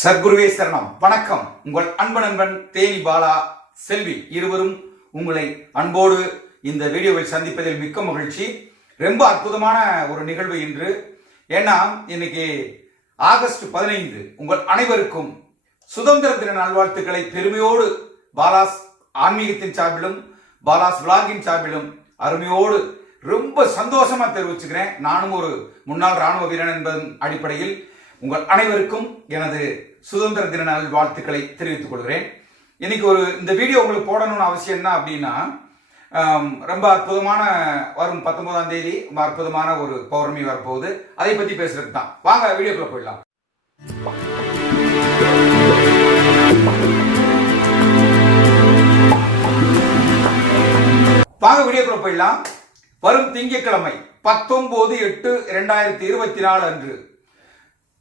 சத்குருவே சரணம். வணக்கம். உங்கள் அன்பு நண்பன் தேனி பாலா, செல்வி இருவரும் உங்களை அன்போடு இந்த வீடியோவில் சந்திப்பதில் மிக்க மகிழ்ச்சி. ரொம்ப அற்புதமான ஒரு நிகழ்வு இன்று. ஏன்னா இன்னைக்கு ஆகஸ்ட் 15. உங்கள் அனைவருக்கும் சுதந்திர தின நல்வாழ்த்துக்களை பெருமையோடு பாலாஸ் ஆன்மீகத்தின் சார்பிலும் பாலாஸ் விளாகின் சார்பிலும் அருமையோடு ரொம்ப சந்தோஷமா தெரிவிச்சுக்கிறேன். நானும் ஒரு முன்னாள் ராணுவ வீரன் என்பதன் அடிப்படையில் உங்கள் அனைவருக்கும் எனது சுதந்திர தின நாள் வாழ்த்துக்களை தெரிவித்துக் கொள்கிறேன். இன்னைக்கு இந்த வீடியோ உங்களுக்கு போடணும்னு அவசியம் என்ன அப்படின்னா, ரொம்ப அற்புதமான வரும் 19ஆம் தேதி ரொம்ப அற்புதமான ஒரு பௌர்ணமி வரப்போகுது. அதை பத்தி பேசுறது தான். வாங்க வீடியோக்குள்ள போயிடலாம். வரும் திங்கட்கிழமை 19/8/2024 அன்று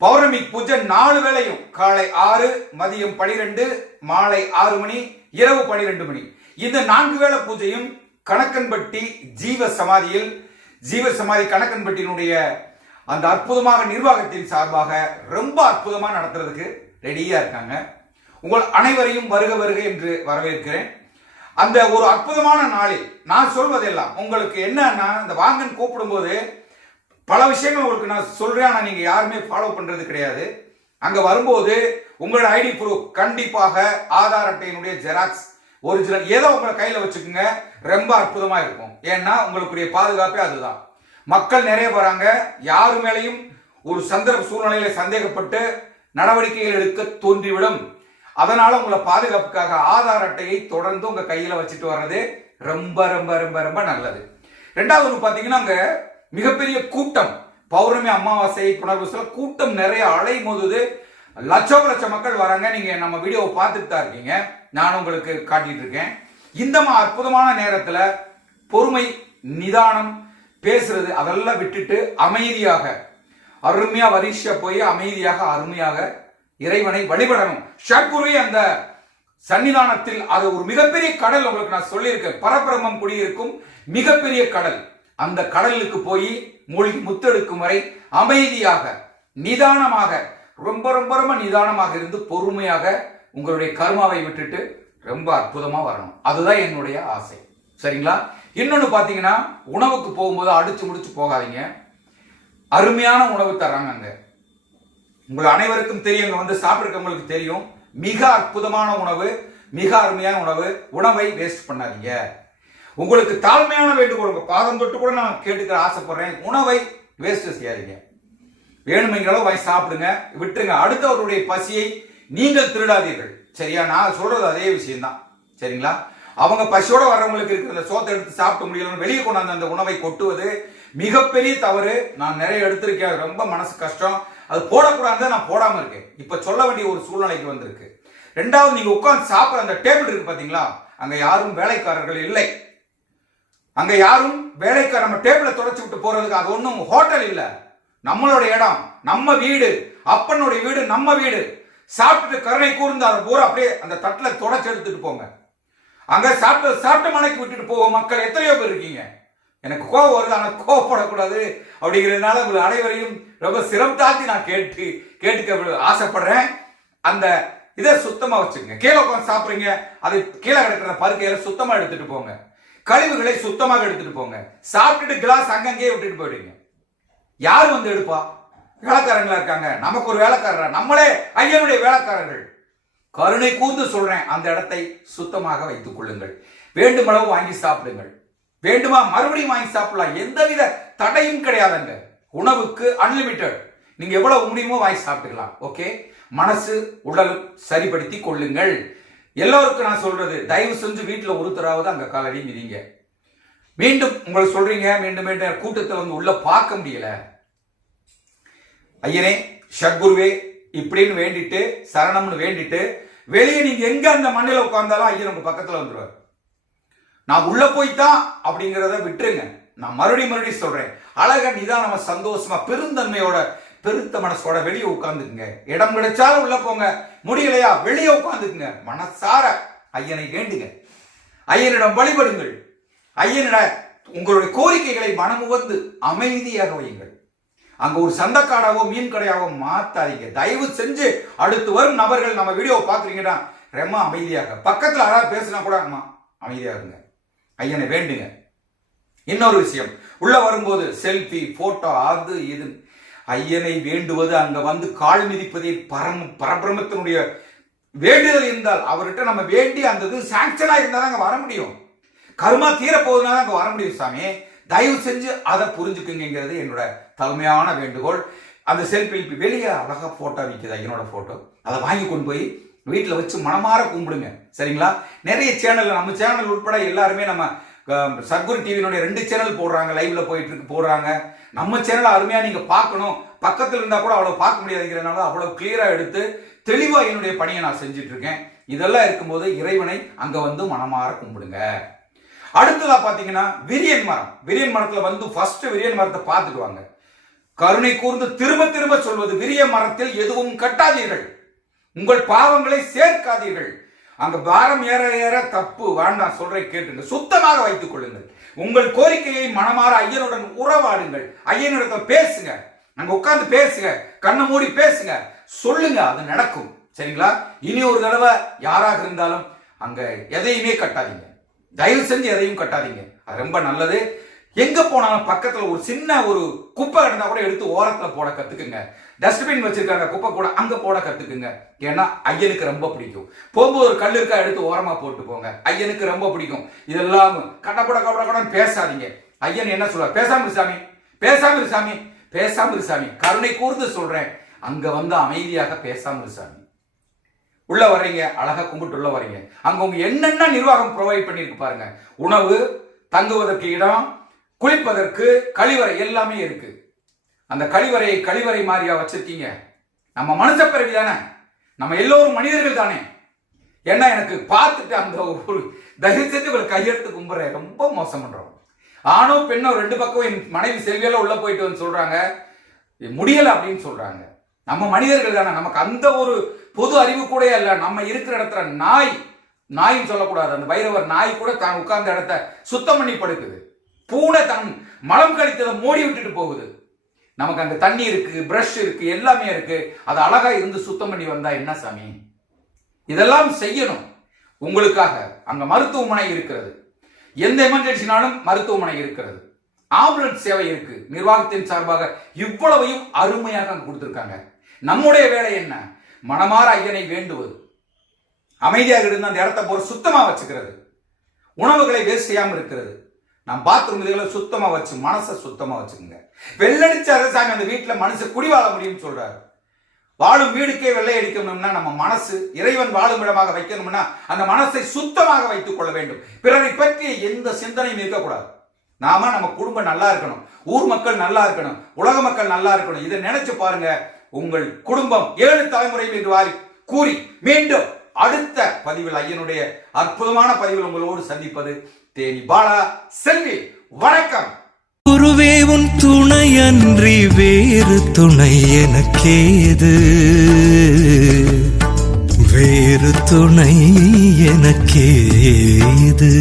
பௌர்ணமி பூஜை 4 வேளையும் காலை 6, மதியம் 12, மாலை 6 மணி, இரவு 12 மணி. இந்த 4 வேளை பூஜையும் கணக்கன்பட்டி ஜீவசமாதி கணக்கன்பட்டியினுடைய அந்த அற்புதமாக நிர்வாகத்தின் சார்பாக ரொம்ப அற்புதமா நடத்துறதுக்கு ரெடியா இருக்காங்க. உங்கள் அனைவரையும் வருக வருக என்று வரவேற்கிறேன். அந்த ஒரு அற்புதமான நாளில் நான் சொல்வதெல்லாம் உங்களுக்கு என்னன்னா, இந்த வாங்கன்னு கூப்பிடும்போது பல விஷயங்கள் உங்களுக்கு நான் சொல்றேன். ஆனா நீங்க யாருமே ஃபாலோ பண்றது கிடையாது. அங்க வரும்போது உங்களோட ஐடி ப்ரூஃப் கண்டிப்பாக ஆதார் அட்டையினுடைய ஜெராக்ஸ் ஒரிஜினல் ஏதோ உங்களை கையில வச்சுக்கோங்க. ரொம்ப அற்புதமா இருக்கும். ஏன்னா உங்களுக்குரிய பாதுகாப்பே அதுதான். மக்கள் நிறைய வராங்க. யாரு மேலையும் ஒரு சந்தர்ப்ப சூழ்நிலையில சந்தேகப்பட்டு நடவடிக்கைகள் எடுக்க தோன்றிவிடும். அதனால உங்களை பாதுகாப்புக்காக ஆதார் அட்டையை தொடர்ந்து உங்க கையில வச்சுட்டு வர்றது ரொம்ப ரொம்ப ரொம்ப ரொம்ப நல்லது. ரெண்டாவது பாத்தீங்கன்னா, அங்க மிகப்பெரிய கூட்டம், பௌர்ணமி அமாவாசை புனர்வசுல கூட்டம் நிறைய அலைமோதுது. லட்ச மக்கள் வராங்க. நீங்க நம்ம வீடியோவை பார்த்துட்டு தான் இருக்கீங்க. நானும் உங்களுக்கு காட்டிட்டு இருக்கேன். இந்த அற்புதமான நேரத்துல பொறுமை, நிதானம், பேசுறது அதெல்லாம் விட்டுட்டு அமைதியாக அருமையா வரிசையா போய் அமைதியாக அருமையாக இறைவனை வழிபடணும். சத்குருவே அந்த சன்னிதானத்தில் அது ஒரு மிகப்பெரிய கடல். உங்களுக்கு நான் சொல்லியிருக்கேன், பரபிரம்மம் குடியிருக்கும் மிகப்பெரிய கடல். அந்த கடலுக்கு போய் மூழ்கி முத்தெடுக்கும் வரை அமைதியாக நிதானமாக ரொம்ப ரொம்ப ரொம்ப நிதானமாக இருந்து பொறுமையாக உங்களுடைய கர்மாவை விட்டுட்டு ரொம்ப அற்புதமா வரணும். அதுதான் என்னுடைய ஆசை. சரிங்களா? இன்னொன்னு பாத்தீங்கன்னா, உணவுக்கு போகும்போது அடிச்சு முடிச்சு போகாதீங்க. அருமையான உணவு தர்றாங்க அங்க. உங்கள் அனைவருக்கும் தெரியும், அங்க வந்து சாப்பிட்டுருக்கவங்களுக்கு தெரியும். மிக அற்புதமான உணவு, மிக அருமையான உணவு. உணவை வேஸ்ட் பண்ணாதீங்க. உங்களுக்கு தாழ்மையான வேண்டுகோள், உங்க பாதம் தொட்டு கூட நான் கேட்டுக்க ஆசைப்படுறேன். உணவை வேஸ்ட் செய்யாதீங்க. வேணுமைங்களோ வாங்கி சாப்பிடுங்க, விட்டுருங்க. அடுத்தவருடைய பசியை நீங்கள் திருடாதீர்கள். சரியா? நான் சொல்றது அதே விஷயம்தான். சரிங்களா? அவங்க பசியோட வர்றவங்களுக்கு இருக்கிற சோத்தை எடுத்து சாப்பிட முடியலன்னு வெளியே கொண்டாந்து அந்த உணவை கொட்டுவது மிகப்பெரிய தவறு. நான் நிறைய எடுத்திருக்கேன். ரொம்ப மனசு கஷ்டம். அது போடக்கூடாது, நான் போடாம இருக்கேன். இப்ப சொல்ல வேண்டிய ஒரு சூழ்நிலைக்கு வந்திருக்கு. ரெண்டாவது, நீங்க உட்கார்ந்து சாப்பிட அந்த டேபிள் இருக்கு பாத்தீங்களா, அங்க யாரும் வேலைக்காரர்கள் இல்லை. அங்க யாரும் வேலைக்கார நம்ம டேபிளை தொடச்சு விட்டு போறதுக்கு அது ஒண்ணும் ஹோட்டல் இல்ல. நம்மளோட இடம், நம்ம வீடு, அப்பனுடைய வீடு, நம்ம வீடு. சாப்பிட்டுட்டு கருணை கூர்ந்து அதை பூரா அப்படியே அந்த தட்டுல தொடச்சு எடுத்துட்டு போங்க. அங்க சாப்பிட்ட மனைக்கு விட்டுட்டு போவோம் மக்கள் எத்தனையோ பேர் இருக்கீங்க. எனக்கு கோபம் வருது, ஆனா கோவப்படக்கூடாது அப்படிங்கிறதுனால உங்களை அனைவரையும் ரொம்ப சிரம் தாழ்த்தி நான் கேட்டுக்க ஆசைப்படுறேன். அந்த இதை சுத்தமா வச்சுக்கோங்க. கீழே உட்காந்து சாப்பிடுறீங்க, அது கீழே கிடக்கிற பருக்கையில சுத்தமா எடுத்துட்டு போங்க. கழிவுகளை சுத்தமாக எடுத்துட்டு போங்க. சாப்பிட்டுட்டு கிளாஸ் அங்கங்கே விட்டுட்டு போயிடுங்க. யாரு வந்து எடுப்பா? வேலைக்காரங்களா இருக்காங்க. நமக்கு ஒரு வேலைக்காரர், நம்மளே ஐயனுடைய வேலைக்காரர்கள். கருணை கூர்ந்து சொல்றேன், அந்த இடத்தை சுத்தமாக வைத்துக் கொள்ளுங்கள். வேண்டுமளவு வாங்கி சாப்பிடுங்கள். வேண்டுமா மறுபடியும் வாங்கி சாப்பிடலாம். எந்தவித தடையும் கிடையாதுங்க. உணவுக்கு அன்லிமிட்டட். நீங்க எவ்வளவு முடியுமோ வாங்கி சாப்பிட்டுக்கலாம். ஓகே? மனசு உடல் சரிப்படுத்தி கொள்ளுங்கள். எல்லோருக்கும் நான் சொல்றது, தயவு செஞ்சு வீட்டுல ஒருத்தராவது அங்க காலடி மிதிங்க. மீண்டும் உங்களுக்கு சொல்றீங்க, மீண்டும் மீண்டும் கூட்டத்தில் வந்து உள்ள பார்க்க முடியல. ஐயனே, சத்குருவே இப்படின்னு வேண்டிட்டு, சரணம்னு வேண்டிட்டு வெளியே நீங்க எங்க அந்த மண்ணில உட்கார்ந்தாலும் ஐயன் உங்க பக்கத்துல வந்துருவார். நான் உள்ள போய்தான் அப்படிங்கிறத விட்டுருங்க. நான் மறுபடியும் சொல்றேன், அழகா நிதானமா சந்தோஷமா பெருந்தன்மையோட பெருத்த மனசோட வெளியே உட்கார்ந்துக்குங்க. இடம் கிடைச்சாலும் உள்ள போங்க, முடியலையா வெளியே உட்கார்ந்துக்குங்க. மனசார ஐயனை வேண்டுங்க, ஐயனிடம் வழிபடுங்கள். ஐயனிட உங்களுடைய கோரிக்கைகளை மனமுவந்து அமைதியாக வையுங்கள். அங்க ஒரு சந்தைக்காடாவோ மீன் கடையாவோ மாத்தாதீங்க தயவு செஞ்சு. அடுத்து வரும் நபர்கள் நம்ம வீடியோ பாக்குறீங்கன்னா ரொம்ப அமைதியாக, பக்கத்துல யாராவது பேசினா கூட அம்மா அமைதியா இருங்க, ஐயனை வேண்டுங்க. இன்னொரு விஷயம், உள்ள வரும்போது செல்ஃபி போட்டோ அது இது, ஐயனை வேண்டுவது அங்க வந்து கால் மிதிப்பதே பரபிரமத்தினுடைய வேண்டுதல் இருந்தால் அவர்கிட்ட நம்ம வேண்டி அந்த இது சாங்ஷனா இருந்தா தான் அங்க வர முடியும். கருமா தீர போகுதுனால அங்க வர முடியும். சாமி தயவு செஞ்சு அதை புரிஞ்சுக்குங்கிறது என்னோட தலைமையான வேண்டுகோள். அந்த செல்ஃபி வெளியே அழகா போட்டோ விற்குது ஐயனோட போட்டோ, அதை வாங்கி கொண்டு போய் வீட்டில் வச்சு மனமாற கும்பிடுங்க, சரிங்களா? நிறைய சேனல், நம்ம சேனல் உட்பட எல்லாருமே நம்ம சத்குரு டிவியினுடைய 2 சேனல் போடுறாங்க, லைவ்ல போயிட்டு இருக்கு போடுறாங்க. நம்ம சேனல் அருமையா நீங்க பார்க்கணும், பக்கத்துல இருந்தா கூட அவ்வளவு பார்க்க முடியாதுங்கிறதுனால அவ்வளவு கிளியரா எடுத்து தெளிவா என்னுடைய பணியை நான் செஞ்சுட்டு இருக்கேன். இதெல்லாம் இருக்கும்போது இறைவனை அங்க வந்து மனமாற கும்பிடுங்க. அடுத்ததா பாத்தீங்கன்னா விரியன் மரம். விரியன் மரத்துல வந்து ஃபர்ஸ்ட் விரியன் மரத்தை பார்த்துட்டு வாங்க. கருணை கூர்ந்து திரும்ப திரும்ப சொல்வது, விரிய மரத்தில் எதுவும் கட்டாதீர்கள், உங்கள் பாவங்களை சேர்க்காதீர்கள். அங்க பாரம் ஏற ஏற தப்பு வேண்டாம், சொல்றதை கேட்டுங்க, சுத்தமாக வைத்துக் கொள்ளுங்கள். உங்கள் கோரிக்கையை மனமாற ஐயனுடன் உறவாடுங்கள், ஐயனிடத்துல பேசுங்க, அங்க உட்கார்ந்து பேசுங்க, கண்ணை மூடி பேசுங்க, சொல்லுங்க, அது நடக்கும், சரிங்களா? இனி ஒரு தடவை யாராக இருந்தாலும் அங்க எதையுமே கட்டாதீங்க, தயவு செஞ்சு எதையும் கட்டாதீங்க, அது ரொம்ப நல்லது. எங்க போனாலும் பக்கத்துல ஒரு சின்ன ஒரு குப்பை கிடந்தா கூட எடுத்து ஓரத்துல போட கத்துக்குங்க. டஸ்ட்பின் வச்சிருக்காங்க, குப்பை கூட அங்க போட கத்துக்குங்க. ஏன்னா ஐயனுக்கு ரொம்ப பிடிக்கும். போகும்போது ஒரு கல் இருக்கா எடுத்து ஓரமா போட்டு போங்க, ஐயனுக்கு ரொம்ப பிடிக்கும். இதெல்லாம் கடப்பட கடப்படன்னு பேசாதீங்க. ஐயன் என்ன சொல்றார்? பேசாம இரு சாமி, பேசாம இரு சாமி, பேசாம இரு சாமி, கருணை கூர்ந்து சொல்றேன், அங்க வந்து அமைதியாக பேசாம இரு சாமி. உள்ள வர்றீங்க, அழகா கும்பிட்டு உள்ள வர்றீங்க, அங்க உங்க என்னென்ன நிர்வாகம் ப்ரொவைட் பண்ணிருக்கு பாருங்க. உணவு, தங்குவதற்கு இடம், குளிப்பதற்கு கழிவறை எல்லாமே இருக்கு. அந்த கழிவறையை கழிவறை மாதிரியா வச்சிருக்கீங்க? நம்ம மனுஷ பிறவி தானே, நம்ம எல்லோரும் மனிதர்கள் தானே. ஏன்னா எனக்கு பார்த்துட்டு அந்த ஒரு தயவு செஞ்சு உங்களை கையெடுத்து கும்புறேன், ரொம்ப மோசம் பண்றோம். ஆணோ பெண்ணோ 2 பக்கம் என் மனைவி செல்வியெல்லாம் உள்ள போயிட்டு வந்து சொல்றாங்க முடியல அப்படின்னு சொல்றாங்க. நம்ம மனிதர்கள் தானே, நமக்கு அந்த ஒரு பொது அறிவு கூட இல்ல. நம்ம இருக்கிற இடத்துல நாயின்னு சொல்லக்கூடாது, அந்த பைரவர் நாய் கூட தான் உட்கார்ந்த இடத்த சுத்தம் பண்ணி படுக்குது. பூனை தன் மலம் கழித்ததை மூடி விட்டுட்டு போகுது. நமக்கு அங்க தண்ணி இருக்கு, பிரஷ் இருக்கு, எல்லாமே இருக்கு, அது அழகா இருந்து சுத்தம் பண்ணி வந்தா என்ன சாமி? இதெல்லாம் செய்யணும் உங்களுக்காக. அங்க மருத்துவமனை இருக்கிறது, எந்த எமர்ஜென்சினாலும் மருத்துவமனை இருக்கிறது, ஆம்புலன்ஸ் சேவை இருக்கு, நிர்வாகத்தின் சார்பாக இவ்வளவையும் அருமையாக அங்க கொடுத்திருக்காங்க. நம்முடைய வேலை என்ன? மனமாற ஐயனை வேண்டுவது, அமைதியாக இருந்து அந்த இடத்த போற சுத்தமா வச்சுக்கிறது, உணவுகளை வேஸ்ட் செய்யாம இருக்கிறது, நான் பாத்ரூம் இதுகளை சுத்தமா வச்சு மனசை சுத்தமா வச்சுக்கோங்க. வெள்ளடிச்சாத சாமி அந்த வீட்டுல மனுஷன் குடி வாழ முடியும்னு சொல்றாரு. வாழும் வீடுக்கே வெள்ளை அடிக்கணும்னா நம்ம மனசு இறைவன் வாழும் இடமாக வைக்கணும்னா அந்த மனசை சுத்தமாக வைத்துக் கொள்ள வேண்டும். பிறரை பற்றிய எந்த சிந்தனையும் இருக்கக்கூடாது. நாம நம்ம குடும்பம் நல்லா இருக்கணும், ஊர் மக்கள் நல்லா இருக்கணும், உலக மக்கள் நல்லா இருக்கணும். இதை நினைச்சு பாருங்க. உங்கள் குடும்பம் 7 தலைமுறையில் என்று வாரி கூறி மீண்டும் அடுத்த பதிவில் ஐயனுடைய அற்புதமான பதிவில் உங்களோடு சந்திப்பது தேனி பாலா செல்வி. வணக்கம். குருவே உன் துணையன்றி வேறு துணை எனக்கேது, வேறு துணை எனக்கேது.